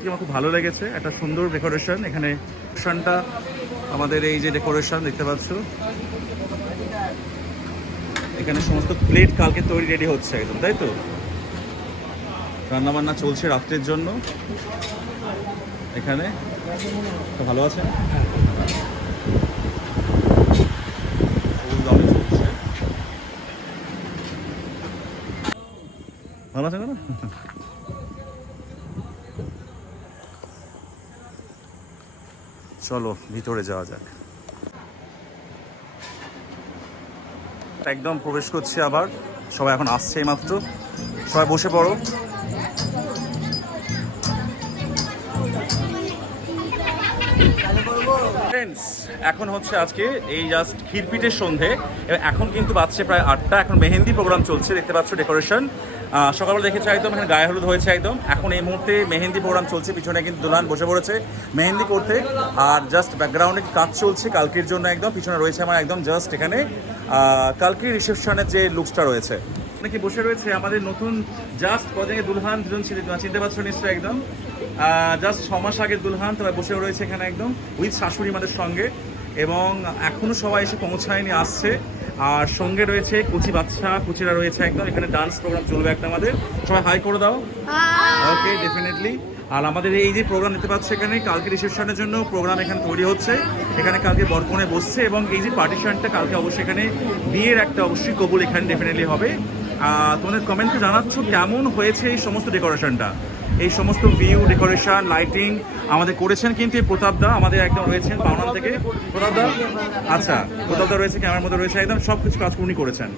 সত্যি আমার খুব ভালো লেগেছে। একটা সুন্দর ডেকোরেশন এখানে, ডেকোরেশনটা আমাদের এই যে ডেকোরেশন দেখতে পাচ্ছ, এখানে সমস্ত প্লেট কালকে তৈরি রেডি হচ্ছে একদম, তাই তো? রান্নাবান্না চলছে রাত্রের জন্য এখানে। তো ভালো আছে, ভালো আছে না? চলো ভিতরে যাওয়া যাক। একদম প্রবেশ করছি আবার, সবাই এখন আসছে মাত্র, সবাই বসে পড়ো। ফ্রেন্ডস, এখন হচ্ছে আজকে এই জাস্ট ক্ষীরপিঠের সন্ধে, এখন কিন্তু বাজছে প্রায় 8টা। এখন মেহেন্দি প্রোগ্রাম চলছে, দেখতে পাচ্ছ ডেকোরেশন। সকালবেলা দেখেছি একদম এখানে গায়ে হলুদ হয়েছে একদম। এখন এই মুহূর্তে মেহেন্দি প্রোগ্রাম চলছে, পিছনে কিন্তু দুলহান বসে পড়েছে মেহেন্দি করতে, আর জাস্ট ব্যাকগ্রাউন্ডে কাজ চলছে কালকের জন্য একদম। পিছনে রয়েছে আমার একদম জাস্ট এখানে কালকের রিসেপশনের যে লুকসটা রয়েছে, নাকি বসে রয়েছে আমাদের নতুন জাস্ট কদিন দুলহান, দুজন চিনতে পারছো নিশ্চয়ই একদম, জাস্ট 6 মাস আগের দুলহান তারা বসে রয়েছে এখানে একদম উইথ শাশুড়ি মাদের সঙ্গে, এবং এখনও সবাই এসে পৌঁছায়নি, আসছে। আর সঙ্গে রয়েছে কুচি বাচ্চা কুচিরা রয়েছে একদম। এখানে ডান্স প্রোগ্রাম চলবে একটা আমাদের, সবাই হাই করে দাও। ওকে, ডেফিনেটলি। আর আমাদের এই যে প্রোগ্রাম দেখতে পাচ্ছ এখানে কালকে রিসেপশনের জন্য প্রোগ্রাম এখানে তৈরি হচ্ছে, এখানে কালকে বরকনে বসছে, এবং এই যে পার্টিশনটা কালকে অবশ্যই এখানে বিয়ের একটা অবশ্যই কবুল এখানে ডেফিনেটলি হবে। তোমাদের কমেন্টে জানাচ্ছ কেমন হয়েছে এই সমস্ত ডেকোরেশনটা, এই সমস্ত ভিউ ডেকোরেশন লাইটিং আমাদের করেছেন কিন্তু এই প্রতাপদা আমাদের একদম রয়েছেন পাওনান থেকে। প্রতাপদা, আচ্ছা, প্রতাপদা রয়েছে ক্যামেরার মধ্যে রয়েছে একদম, সব কিছু কাজ উনি করেছেন।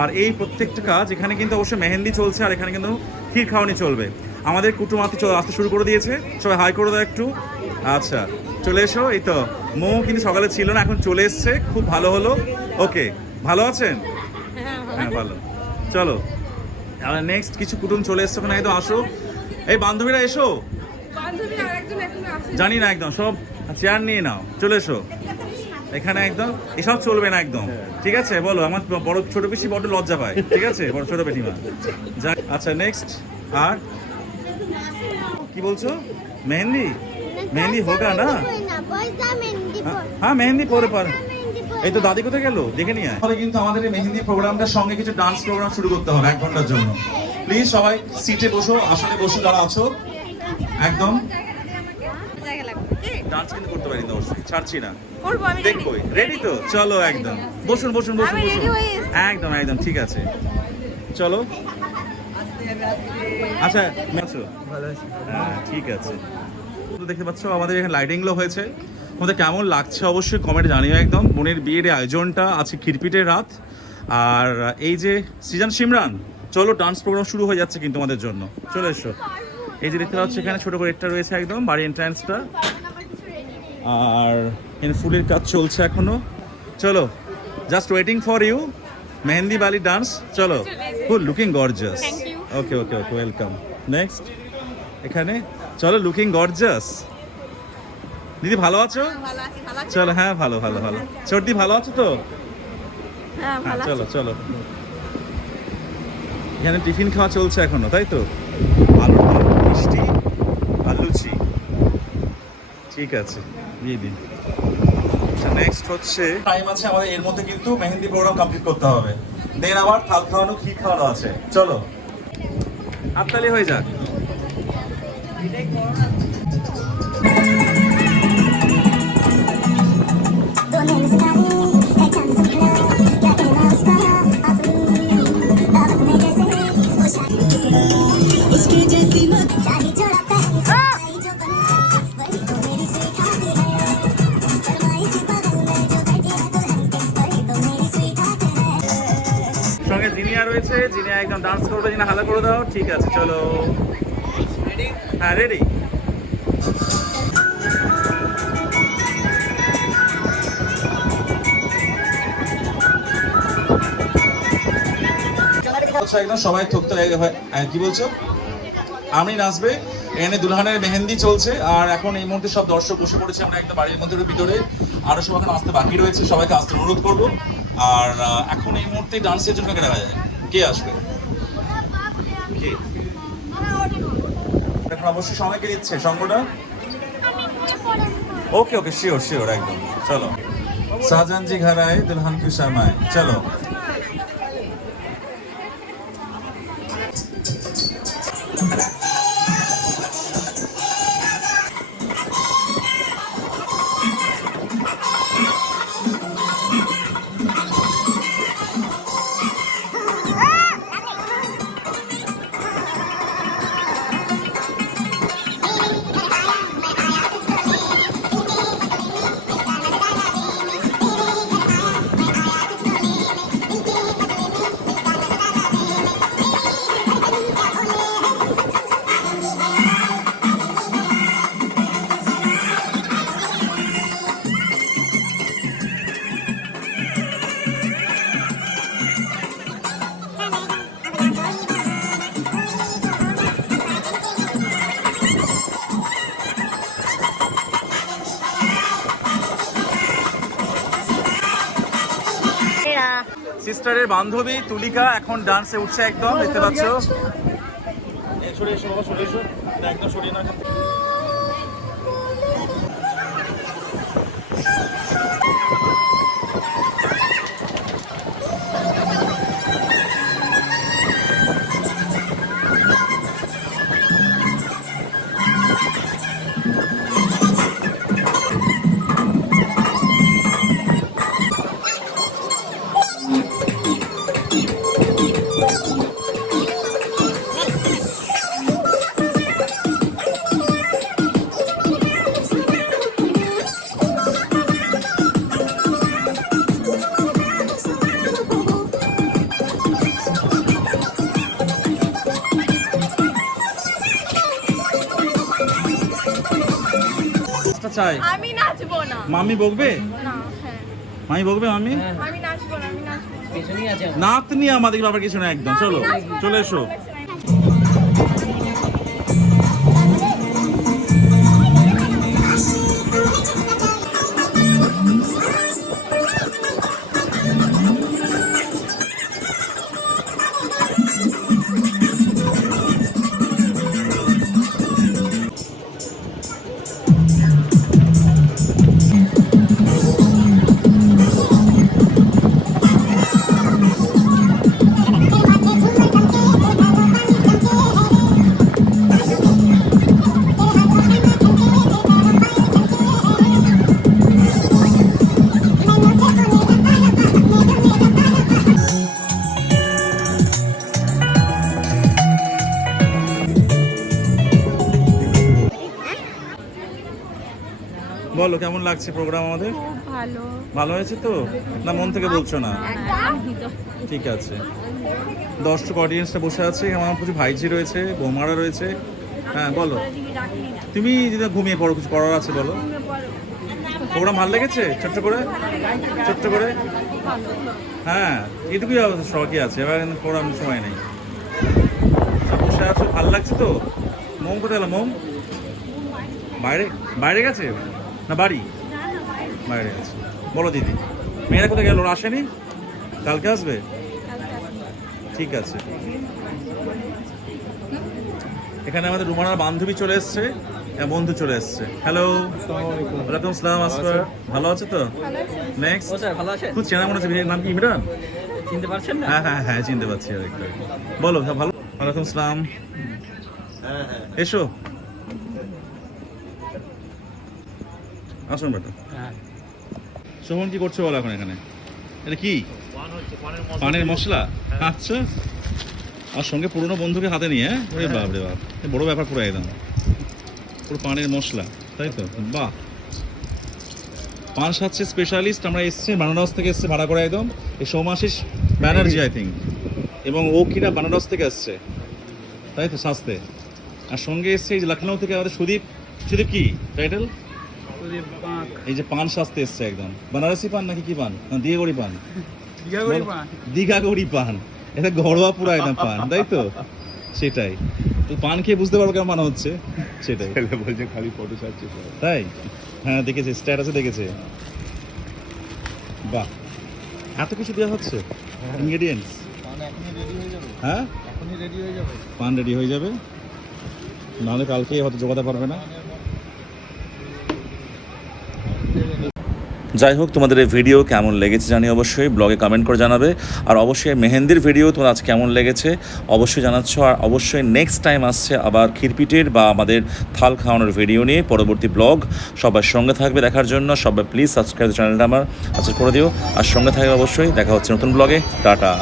আর এই প্রত্যেকটা কাজ এখানে কিন্তু অবশ্যই মেহেন্দি চলছে, আর এখানে কিন্তু ক্ষীর খাওয়ানি চলবে। আমাদের কুটুম আসতে শুরু করে দিয়েছে, সবাই হাই করে দাও একটু। আচ্ছা, চলে এসো। এই তো মৌ কিন্তু সকালে ছিল না, এখন চলে এসছে, খুব ভালো হলো। ওকে, ভালো আছেন? হ্যাঁ ভালো। চলো নেক্সট কিছু কুটুম চলে এসছে ওখানে, একদম আসো। এই বান্ধবীরা এসো, জানি না একদম, সব চেয়ার নিয়ে নাও, চলে এসো এখানে একদম। এসব চলবে না একদম, ঠিক আছে? বলো, আমার বড় ছোট পিসি বড় লজ্জা পায়, ঠিক আছে? বড় ছোট পেটিমা। আচ্ছা নেক্সট, আর কি বলছো? মেহেন্দি, মেহেন্দি হোগা না? হ্যাঁ মেহেন্দি পরে পার। এই তো দাদি কোথায় গেল, দেখে নিয়ে আয়। তাহলে কিন্তু আমাদের এই মেহেন্দি প্রোগ্রামটার সঙ্গে কিছু ডান্স প্রোগ্রাম শুরু করতে হবে 1 ঘন্টার জন্য। প্লিজ সবাই সিটে বসো, আসলে বসো যারা আছো একদম। ডান্স কিন্তু করতে পারি না, অবশ্যই ছাড়ছি না, দেখবো। রেডি তো? চলো একদম, বসুন বসুন বসুন বসুন, একদম একদম ঠিক আছে, চলো। আচ্ছা আছো? হ্যাঁ ঠিক আছে। দেখতে পাচ্ছ আমাদের এখানে লাইটিংগুলো হয়েছে, তোমাদের কেমন লাগছে অবশ্যই কমেন্টে জানিও একদম। বোনের বিয়ের আয়োজনটা আছে ক্ষীরপিঠের রাত। আর এই যে সিজন সিমরান, চলো ডান্স প্রোগ্রাম শুরু হয়ে যাচ্ছে কিন্তু আমাদের জন্য, চলে এসো। এই যে দেখতে পাচ্ছ এখানে ছোটো করে একটা রয়েছে একদম বাড়ির এন্ট্রান্সটা, আর এখানে ফুলের কাজ চলছে এখনো। চলো, just waiting for you, mehndi বালি ডান্স। চলো, full looking gorgeous. Okay okay okay, welcome. Next এখানে চলো, লুকিং গর্জাস। দিদি ভালো আছো? চলো, হ্যাঁ ভালো ভালো ভালো। সর্দি ভালো আছো তো? হ্যাঁ চলো চলো। এখানে টিফিন খাওয়া চলছে এখনো, তাই তো? আলুর দম, মিষ্টি আর লুচি, ঠিক আছে দিয়ে দিন। আচ্ছা নেক্সট হচ্ছে টাইম আছে আমাদের, এর মধ্যে কিন্তু মেহেন্দি প্রোগ্রাম কমপ্লিট করতে হবে, দেন আবার থাল খাওয়ানো ক্ষীর খাওয়ানো আছে। চলো হাততালি হয়ে যাক। সঙ্গে জিনিয়া রয়েছে, জিনিয়া একদম ডান্স করবে, জিনিয়া হালা করে দাও। ঠিক আছে চলো, হ্যাঁ রেডি। একদম সবাই থকতে কি বলছো? আমি নাচবে, এখানে দুলহানের মেহেন্দি চলছে, আর এখন এই মুহূর্তে সব দর্শক বসে পড়েছে। আমরা একদম বাড়ির মধ্যে ভিতরে, আরো সব এখন আসতে বাকি রয়েছে, সবাইকে আসতে অনুরোধ করবো। আর এখন এই মুহূর্তে ডান্সের জন্য দেখা যায় কে আসবে, কে এখন এখন অবশ্যই সঙ্গে নিচ্ছে সঙ্গটা। ओके ओके श्योर श्योर एकदम। चलो शाहजहान जी घर आए दुल्हन की शर्माए। चलो সিস্টারের বান্ধবী তুলিকা এখন ডান্সে উঠছে একদম, দেখতে পাচ্ছ। সরে এসো বাবা, সরে এসো, একদম সরিয়ে না। চাই আমি নাচবো না। মাম্মি বকবে? না, হ্যাঁ। মামি বকবে? মাম্মি আমি নাচবো না, আমি নাচবো না। পেছনেই আছে। নাচ নিয়ে আমাদের ব্যাপার কিছু না একদম। চলো চলে এসো। বলো কেমন লাগছে প্রোগ্রাম আমাদের? খুব ভালো। ভালো হয়েছে তো? না মন থেকে বলছো না? ঠিক আছে। দর্শক অডিয়েন্সটা বসে আছে, আমার প্রচুর ভাইজি রয়েছে, বৌমারা রয়েছে। হ্যাঁ বলো, তুমি যদি ঘুমিয়ে পড়ো, কিছু করার আছে বলো। প্রোগ্রাম ভালো লেগেছে? ছোট্ট করে ছোট্ট করে হ্যাঁ, এটুকুই শখই আছে, এবার প্রোগ্রাম সময় নেই। বসে আছো, ভালো লাগছে তো? মোম কোথায় গেল? মোম বাইরে বাইরে গেছে না বাড়ি? বাইরে গেছে। বলো দিদি, মেয়েরা কোথায় গেল? ওরা আসেনি? কালকে আসবে? ঠিক আছে। এখানে আমাদের রুমানার বান্ধবী চলে এসছে, বন্ধু চলে এসছে। হ্যালো, ওয়ালাইকুম আসসালাম। আসফার ভালো আছে তো? নেক্সট। ও স্যার ভালো আছেন? খুব চেনা মনে হচ্ছে, নাম কি ইমরান? চিনতে পারছেন না? হ্যাঁ হ্যাঁ হ্যাঁ চিনতে পারছি আরেকটু। বলো সব ভালো? ওয়ালাইকুম আসসালাম। এসো, আসুন বেটা। হ্যাঁ। সোহন কি করছো বলো এখন এখানে? এটা কি? পানের মশলা? আচ্ছা, আর সঙ্গে পুরনো বন্ধুকে হাতে নিয়ে, হ্যাঁ? ওরে বাপ রে বাপ, বড় ব্যাপার পুরো একদম, পুরো পানের মশলা, তাই তো? বাহ, পান সাজছে স্পেশালিস্ট। আমরা এসছি বানারস থেকে, এসছে ভাড়া করে একদম। এই সৌমাশিস ব্যানার্জি আই থিঙ্ক, এবং ও কিনা বানারস থেকে আসছে, তাই তো সাজতে। আর সঙ্গে এসছে এই যে লখনৌ থেকে আমাদের সুদীপ। সুদীপ কি টাইটেল? এই যে পান সাজতে এসছে একদম। বানারসি পান নাকি কি পান? না দিঘাগড়ি পান। দিঘাগড়ি পান, এটা ঘরোয়া পুরো একদম পান, তাই তো? সেটাই তো, পান খেয়ে বুঝতে পারবো কেমন মানা হচ্ছে, সেটাই বলছে খালি ফটো ছাড়ছে তাই। হ্যাঁ দেখেছে, স্ট্যাটাসে দেখেছে। বাহ, এত কিছু দেওয়া হচ্ছে ইনগ্রেডিয়েন্টস। পান এখনই রেডি হয়ে যাবে। হ্যাঁ এখনই রেডি হয়ে যাবে। পান রেডি হয়ে যাবে। নাহলে কালকে হয়তো জোগাতে পারবে না। যাই হোক, তোমাদের এই ভিডিও কেমন লেগেছে জানি অবশ্যই ব্লগে কমেন্ট করে জানাবে। আর অবশ্যই মেহেন্দির ভিডিও তোমার আজ কেমন লেগেছে অবশ্যই জানাচ্ছ। আর অবশ্যই নেক্সট টাইম আসছে আবার ক্ষীরপিঠের বা আমাদের থাল খাওয়ানোর ভিডিও নিয়ে পরবর্তী ব্লগ। সবার সঙ্গে থাকবে দেখার জন্য। সবাই প্লিজ সাবস্ক্রাইব চ্যানেলটা আমার করে দিও। আর সঙ্গে থাকবে অবশ্যই। দেখা হচ্ছে নতুন ব্লগে। টাটা।